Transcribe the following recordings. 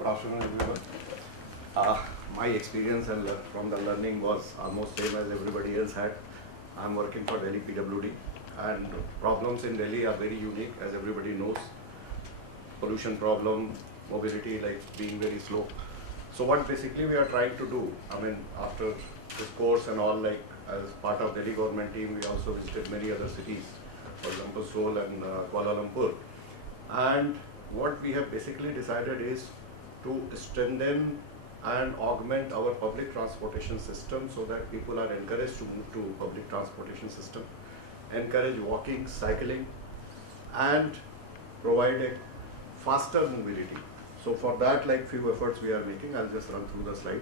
Good afternoon, everyone. My experience from the learning was almost same as everybody else had. I'm working for Delhi PWD, and problems in Delhi are very unique, as everybody knows. Pollution problem, mobility like being very slow. So what basically we are trying to do, after this course and all, like as part of Delhi government team, we also visited many other cities, for example, Seoul and Kuala Lumpur. And what we have basically decided is to strengthen and augment our public transportation system so that people are encouraged to move to public transportation system, encourage walking, cycling, and provide a faster mobility. So for that, like few efforts we are making. I'll just run through the slide.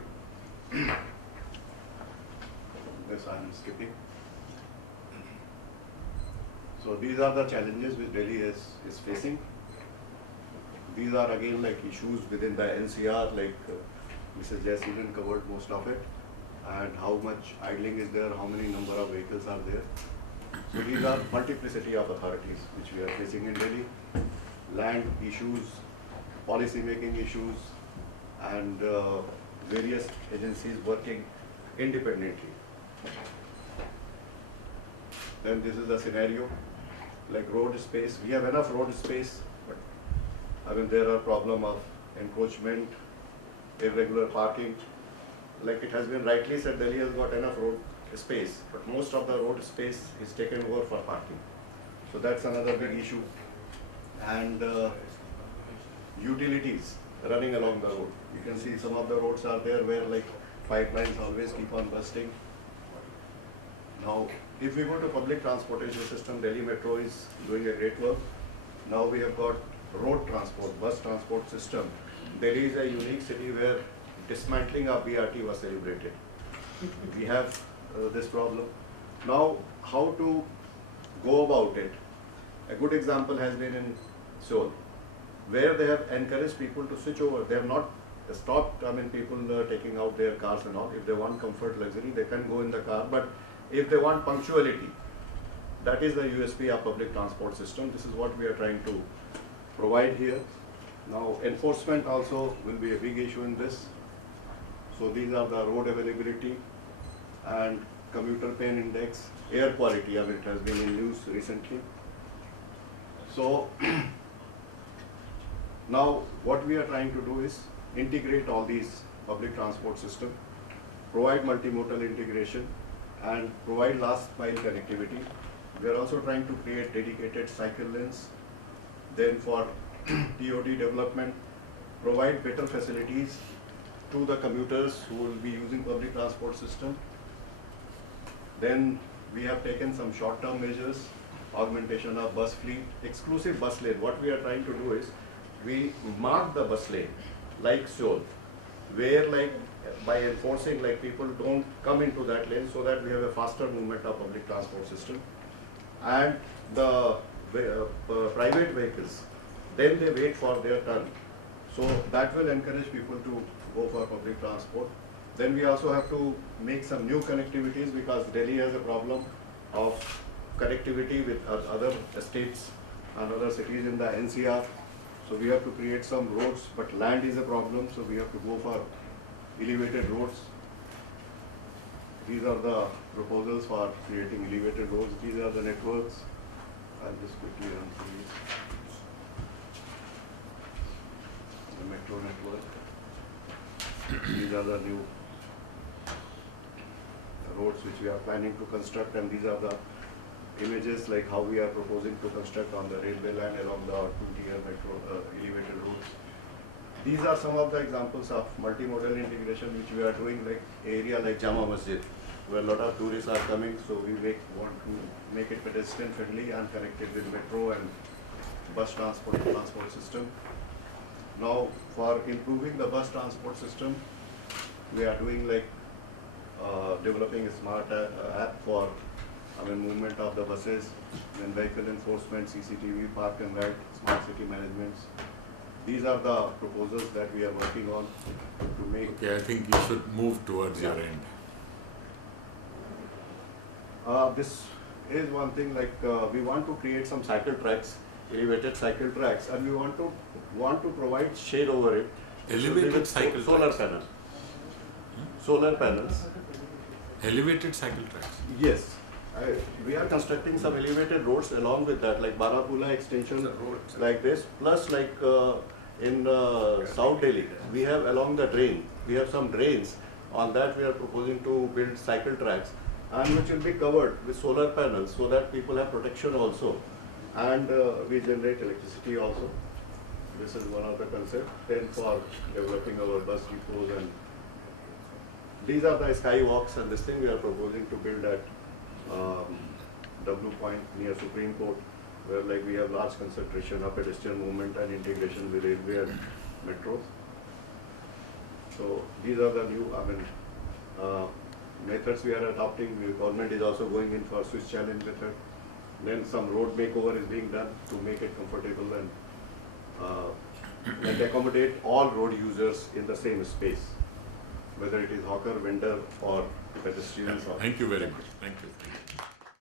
This I'm skipping. So these are the challenges which Delhi is facing. These are again like issues within the NCR, like Mrs. Jaiseelan covered most of it, and how much idling is there, how many number of vehicles are there. So these are multiplicity of authorities which we are facing in Delhi. Land issues, policy making issues, and various agencies working independently. Then this is the scenario, like road space. We have enough road space, but there are problem of encroachment, irregular parking. Like it has been rightly said, Delhi has got enough road space, but most of the road space is taken over for parking. So that's another big issue. And utilities running along the road. You can see some of the roads are there where like pipelines always keep on busting. Now, if we go to public transportation system, Delhi Metro is doing a great work. Now we have got road transport, bus transport system. Delhi is a unique city where dismantling of BRT was celebrated. We have this problem. Now, how to go about it? A good example has been in Seoul, where they have encouraged people to switch over. They have not stopped, people taking out their cars and all. If they want comfort, luxury, they can go in the car. But if they want punctuality, that is the USP of public transport system. This is what we are trying to provide here. Now, enforcement also will be a big issue in this. So these are the road availability and commuter pain index, air quality. It has been in news recently. So now what we are trying to do is integrate all these public transport system, provide multimodal integration, and provide last mile connectivity. We are also trying to create dedicated cycle lanes. Then for TOT development, provide better facilities to the commuters who will be using public transport system. Then we have taken some short-term measures, augmentation of bus fleet, exclusive bus lane. What we are trying to do is, we mark the bus lane, like Seoul, where like by enforcing, like people don't come into that lane, so that we have a faster movement of public transport system. And the private vehicles, then they wait for their turn. So that will encourage people to go for public transport. Then we also have to make some new connectivities, because Delhi has a problem of connectivity with other states and other cities in the NCR. So we have to create some roads, but land is a problem, so we have to go for elevated roads. These are the proposals for creating elevated roads. These are the networks. I'll just quickly run through these. The metro network. These are the new roads which we are planning to construct, and these are the images like how we are proposing to construct on the railway line along the two-tier metro elevated roads. These are some of the examples of multimodal integration which we are doing, like area like Jama Masjid, where a lot of tourists are coming, so we want to make it pedestrian friendly and connected with metro and bus transport system. Now, for improving the bus transport system, we are doing like developing a smart app for movement of the buses, then vehicle enforcement, CCTV, park and ride, smart city management. These are the proposals that we are working on to make. Okay, I think you should move towards your end. This is one thing, like we want to create some cycle tracks, elevated cycle tracks, and we want to provide shade over it, Elevated with cycle solar tracks. panel. Solar panels. Elevated cycle tracks. Yes. We are constructing some elevated roads along with that, like Barapula extension, like this. Plus, like in South Delhi, we have along the drain, we have some drains. On that, we are proposing to build cycle tracks, and which will be covered with solar panels, so that people have protection also, and we generate electricity also. This is one of the concepts. Then for developing our bus depots, and these are the skywalks, and this thing we are proposing to build at W Point near Supreme Court, where like we have large concentration of pedestrian movement and integration with railway and metros. So these are the new, methods we are adopting. The government is also going in for Swiss challenge method. Then some road makeover is being done to make it comfortable and accommodate all road users in the same space, whether it is hawker, vendor, or pedestrians. Or Thank you very much. Thank you.